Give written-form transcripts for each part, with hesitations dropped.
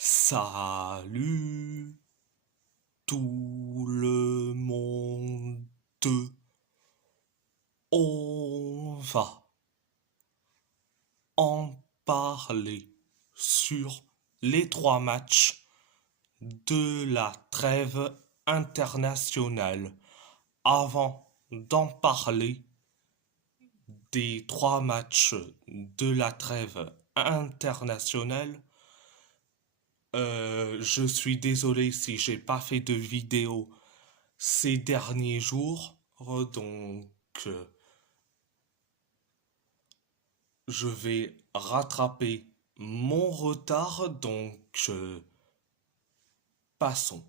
Salut tout le monde. On va en parler sur les trois matchs de la trêve internationale. Avant d'en parler des trois matchs de la trêve internationale, je suis désolé si j'ai pas fait de vidéo ces derniers jours, donc euh, je vais rattraper mon retard, passons.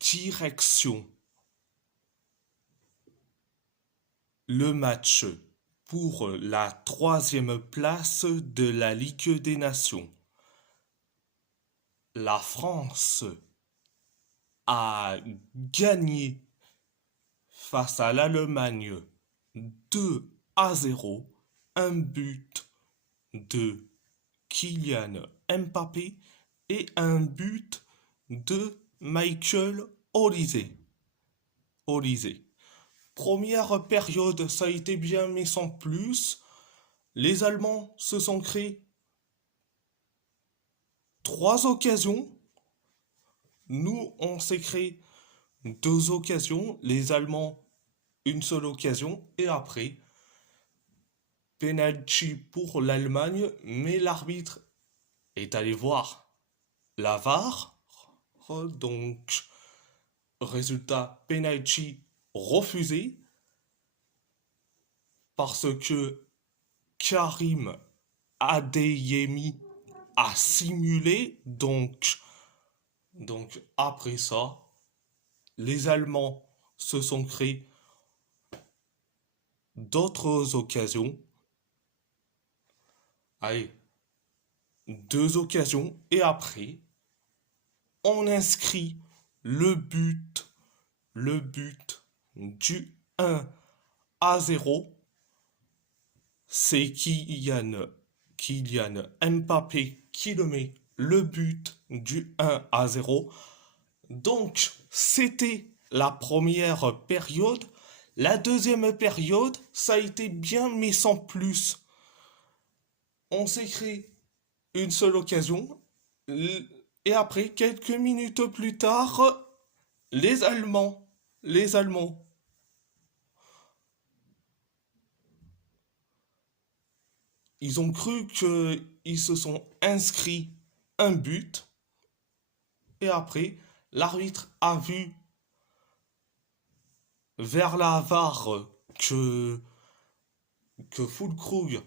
Direction le match pour la troisième place de la Ligue des Nations. La France a gagné face à l'Allemagne 2-0, un but de Kylian Mbappé et un but de Michael Olise. Première période, ça a été bien, mais sans plus. Les Allemands se sont créés trois occasions. Nous, on s'est créé deux occasions. Les Allemands, une seule occasion. Et après, penalty pour l'Allemagne. Mais l'arbitre est allé voir la VAR. Donc, résultat, penalty refusé. Parce que Karim Adeyemi a simulé. Donc après ça, les Allemands se sont créés d'autres occasions. Allez, deux occasions. Et après, on inscrit le but, le but du 1-0. C'est Kylian Mbappé qui le met, le but du 1-0. Donc, c'était la première période. La deuxième période, ça a été bien, mais sans plus. On s'est créé une seule occasion. Et après, quelques minutes plus tard, les Allemands, ils ont cru qu'ils se sont inscrits un but. Et après, l'arbitre a vu vers la VAR que Fulkrug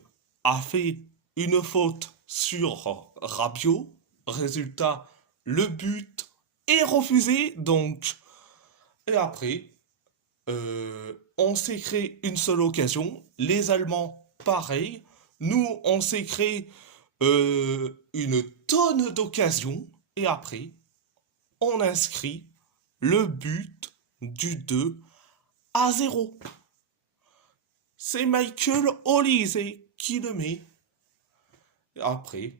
a fait une faute sur Rabiot. Résultat, le but est refusé. Et après, on s'est créé une seule occasion. Les Allemands, pareil. Nous, on s'est créé une tonne d'occasions. Et après, on inscrit le but du 2-0. C'est Michael Olise qui le met. Après,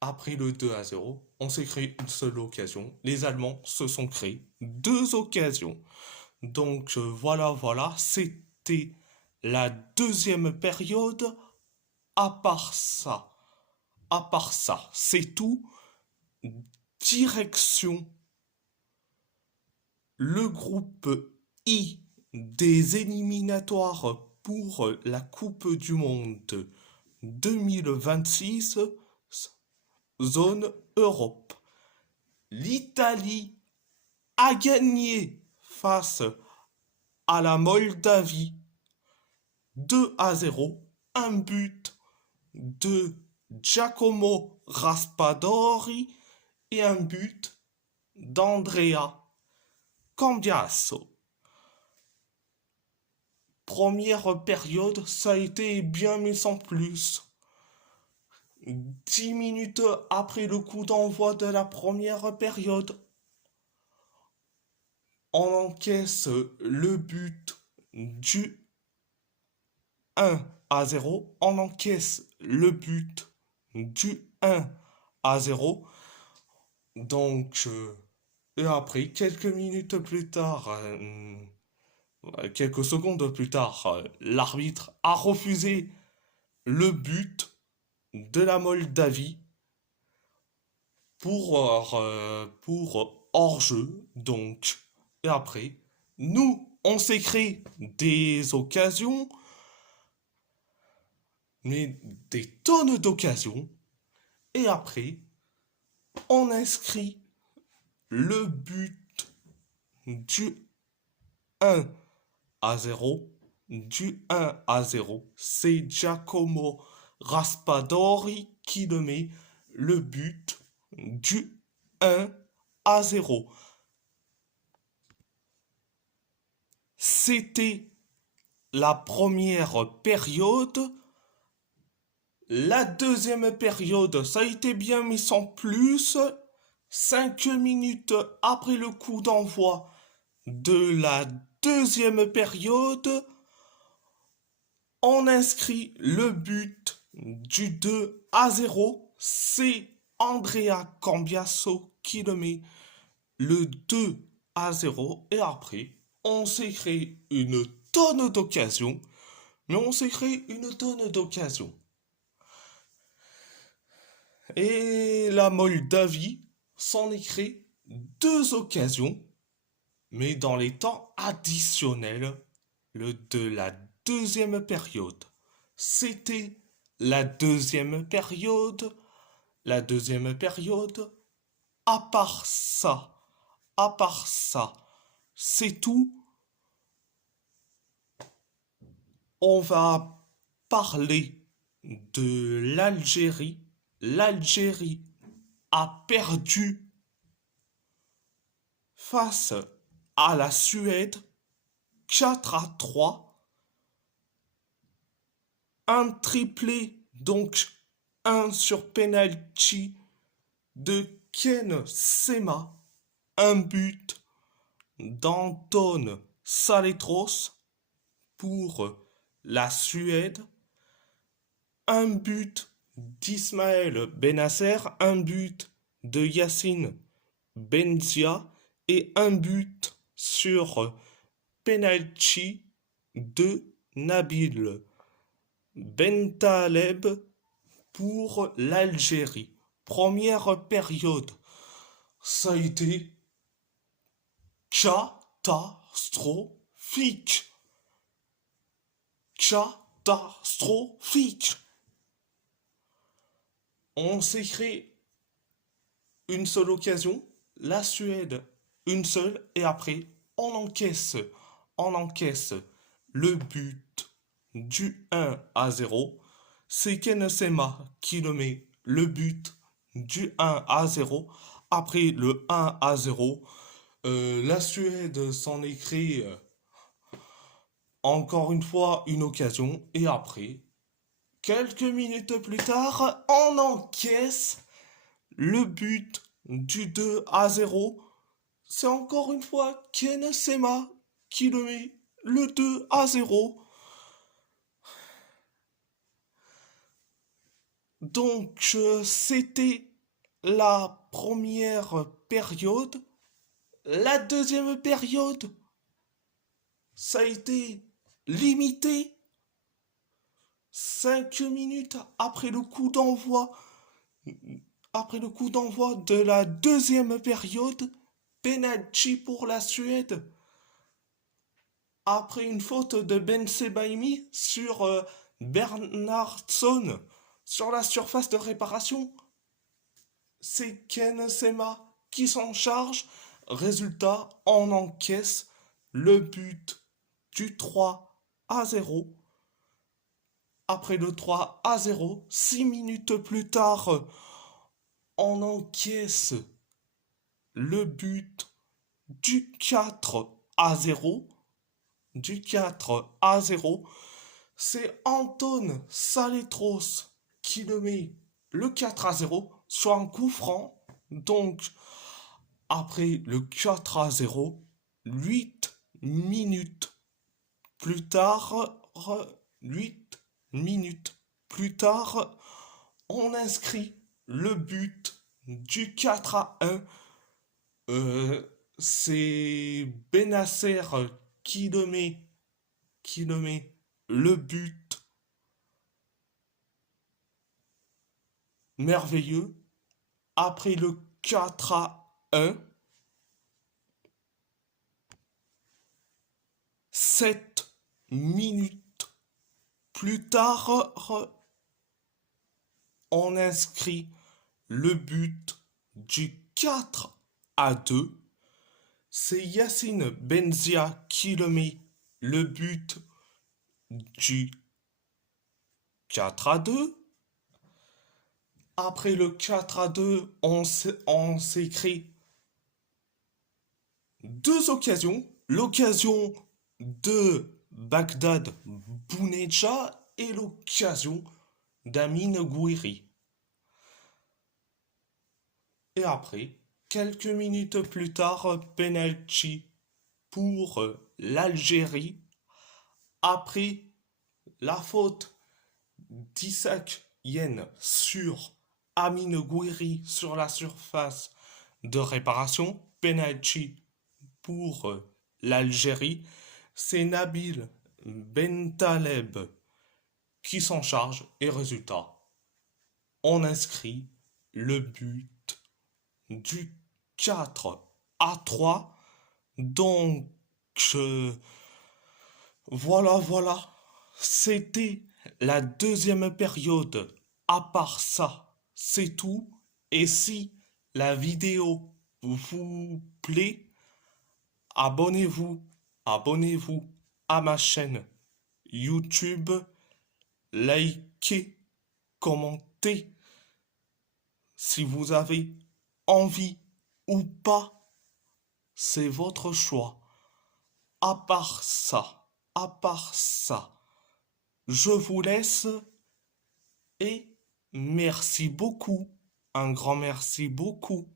après le 2-0, on s'est créé une seule occasion. Les Allemands se sont créés deux occasions. Voilà, c'était la deuxième période. À part ça, c'est tout. Direction le groupe I des éliminatoires pour la Coupe du Monde 2026, zone Europe. L'Italie a gagné face à la Moldavie 2-0, un but de Giacomo Raspadori et un but d'Andrea Cambiasso. Première période, ça a été bien mais sans plus. 10 minutes après le coup d'envoi de la première période, on encaisse le but du 1-0. On encaisse le but du 1-0. Donc, et après, quelques minutes plus tard, quelques secondes plus tard, l'arbitre a refusé le but de la Moldavie pour hors-jeu. Donc, et après, nous, on s'est créé des occasions, mais des tonnes d'occasions. Et après, on inscrit le but du 1-0. Du 1-0, c'est Giacomo Raspadori qui le met le but du 1-0. C'était la première période. La deuxième période, ça a été bien, mais sans plus. 5 minutes après le coup d'envoi de la deuxième période, on inscrit le but du 2-0. C'est Andrea Cambiasso qui le met le 2-0. Et après, on s'est créé une tonne d'occasions. Mais on s'est créé une tonne d'occasions. Et la Moldavie s'en est créé deux occasions, mais dans les temps additionnels de la deuxième période. C'était la deuxième période. La deuxième période, à part ça, c'est tout. On va parler de l'Algérie. L'Algérie a perdu face à la Suède 4-3. Un triplé, donc un sur penalty de Ken Sema. Un but d'Anton Saletros pour la Suède. Un but d'Ismaël Benasser, un but de Yacine Benzia et un but sur penalty de Nabil Bentaleb pour l'Algérie. Première période, ça a été catastrophique. Catastrophique. On s'est créé une seule occasion, la Suède, une seule, et après, on encaisse le but du 1-0. C'est Ken Sema qui le met le but du 1-0. Après le 1-0, la Suède s'en est créé encore une fois une occasion, et après, quelques minutes plus tard, on encaisse le but du 2-0. C'est encore une fois Ken Sema qui le met le 2-0. Donc, c'était la première période. La deuxième période, ça a été limité. 5 minutes après le coup d'envoi. Après le coup d'envoi de la deuxième période, penalty pour la Suède. Après une faute de Ben Sebaimi sur Bernhardsson sur la surface de réparation. C'est Ken Sema qui s'en charge. Résultat, on encaisse le but du 3-0. Après le 3-0, 6 minutes plus tard, on encaisse le but du 4-0. Du 4-0. C'est Anton Saletros qui le met le 4-0 sur un coup franc. Donc, après le 4-0, 8 minutes plus tard, 8 minutes plus tard, on inscrit le but du 4-1. C'est Benasser qui le met le but merveilleux. Après le 4-1, 7 minutes plus tard, on inscrit le but du 4-2. C'est Yacine Benzia qui le met le but du 4-2. Après le 4-2, on s'écrit deux occasions. L'occasion de Bagdad Bouneja et l'occasion d'Amine Gouiri. Et après, quelques minutes plus tard, penalty pour l'Algérie. Après la faute d'Isaac Yen sur Amine Gouiri sur la surface de réparation, penalty pour l'Algérie. C'est Nabil Bentaleb qui s'en charge et résultat, on inscrit le but du 4-3. Donc, voilà, c'était la deuxième période. À part ça, c'est tout. Et si la vidéo vous plaît, abonnez-vous, abonnez-vous à ma chaîne YouTube, likez, commentez si vous avez envie ou pas, c'est votre choix. À part ça, je vous laisse et merci beaucoup, un grand merci beaucoup.